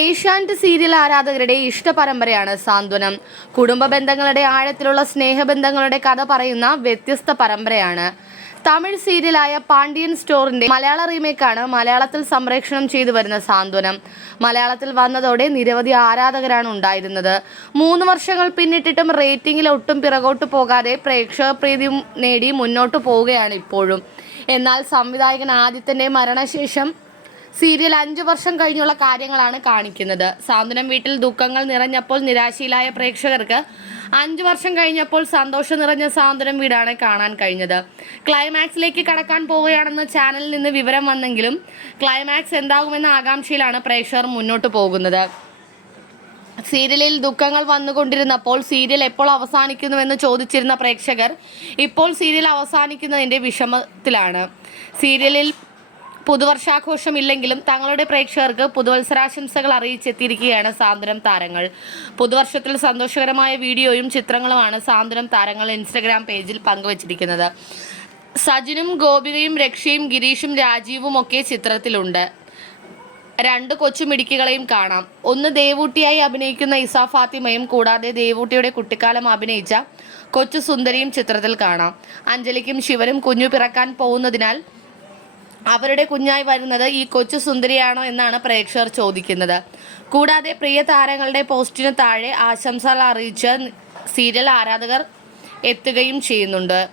Asianet serial ആരാധകരുടെ ഇഷ്ട പരമ്പരയാണ് സാന്ത്വനം. കുടുംബ ബന്ധങ്ങളുടെ ആഴത്തിലുള്ള സ്നേഹബന്ധങ്ങളുടെ കഥ പറയുന്ന വ്യത്യസ്ത പരമ്പരയാണ്. തമിഴ് സീരിയലായ പാണ്ഡ്യൻ സ്റ്റോറിന്റെ മലയാള റീമേക്കാണ് മലയാളത്തിൽ സംപ്രേക്ഷണം ചെയ്തു വരുന്ന സാന്ത്വനം. മലയാളത്തിൽ വന്നതോടെ നിരവധി ആരാധകരാണ് ഉണ്ടായിരുന്നത്. മൂന്ന് വർഷങ്ങൾ പിന്നിട്ടിട്ടും റേറ്റിംഗിൽ ഒട്ടും പിറകോട്ട് പോകാതെ പ്രേക്ഷക പ്രീതി നേടി മുന്നോട്ട് പോവുകയാണ് ഇപ്പോഴും. എന്നാൽ സംവിധായകൻ ആദിത്യന്റെ മരണശേഷം സീരിയൽ അഞ്ചു വർഷം കഴിഞ്ഞുള്ള കാര്യങ്ങളാണ് കാണിക്കുന്നത്. സാന്ത്വനം വീട്ടിൽ ദുഃഖങ്ങൾ നിറഞ്ഞപ്പോൾ നിരാശയിലായ പ്രേക്ഷകർക്ക് അഞ്ചു വർഷം കഴിഞ്ഞപ്പോൾ സന്തോഷം നിറഞ്ഞ സാന്ത്വനം വീടാണ് കാണാൻ കഴിഞ്ഞത്. ക്ലൈമാക്സിലേക്ക് കടക്കാൻ പോവുകയാണെന്ന് ചാനലിൽ നിന്ന് വിവരം വന്നെങ്കിലും ക്ലൈമാക്സ് എന്താകുമെന്ന ആകാംക്ഷയിലാണ് പ്രേക്ഷകർ മുന്നോട്ട് പോകുന്നത്. സീരിയലിൽ ദുഃഖങ്ങൾ വന്നുകൊണ്ടിരുന്നപ്പോൾ സീരിയൽ എപ്പോൾ അവസാനിക്കുന്നുവെന്ന് ചോദിച്ചിരുന്ന പ്രേക്ഷകർ ഇപ്പോൾ സീരിയൽ അവസാനിക്കുന്നതിന്റെ വിഷമത്തിലാണ്. സീരിയലിൽ പുതുവർഷാഘോഷം ഇല്ലെങ്കിലും തങ്ങളുടെ പ്രേക്ഷകർക്ക് പുതുവത്സരാശംസകൾ അറിയിച്ചെത്തിയിരിക്കുകയാണ് സാന്ത്വനം താരങ്ങൾ. പുതുവർഷത്തിൽ സന്തോഷകരമായ വീഡിയോയും ചിത്രങ്ങളുമാണ് സാന്ത്വനം താരങ്ങൾ ഇൻസ്റ്റഗ്രാം പേജിൽ പങ്കുവച്ചിരിക്കുന്നത്. സജിനും ഗോപികയും രക്ഷയും ഗിരീഷും രാജീവും ഒക്കെ ചിത്രത്തിലുണ്ട്. രണ്ട് കൊച്ചുമിടുക്കികളെയും കാണാം. ഒന്ന് ദേവൂട്ടിയായി അഭിനയിക്കുന്ന ഇസ ഫാത്തിമയും കൂടാതെ ദേവൂട്ടിയുടെ കുട്ടിക്കാലം അഭിനയിച്ച കൊച്ചു സുന്ദരിയും ചിത്രത്തിൽ കാണാം. അഞ്ജലിക്കും ശിവനും കുഞ്ഞു പിറക്കാൻ പോകുന്നതിനാൽ അവരുടെ കുഞ്ഞായി വരുന്നത് ഈ കൊച്ചു സുന്ദരിയാണോ എന്നാണ് പ്രേക്ഷകർ ചോദിക്കുന്നത്. കൂടാതെ പ്രിയ താരങ്ങളുടെ പോസ്റ്റിന് താഴെ ആശംസകൾ അറിയിച്ച് സീരിയൽ ആരാധകർ എത്തുകയും ചെയ്യുന്നുണ്ട്.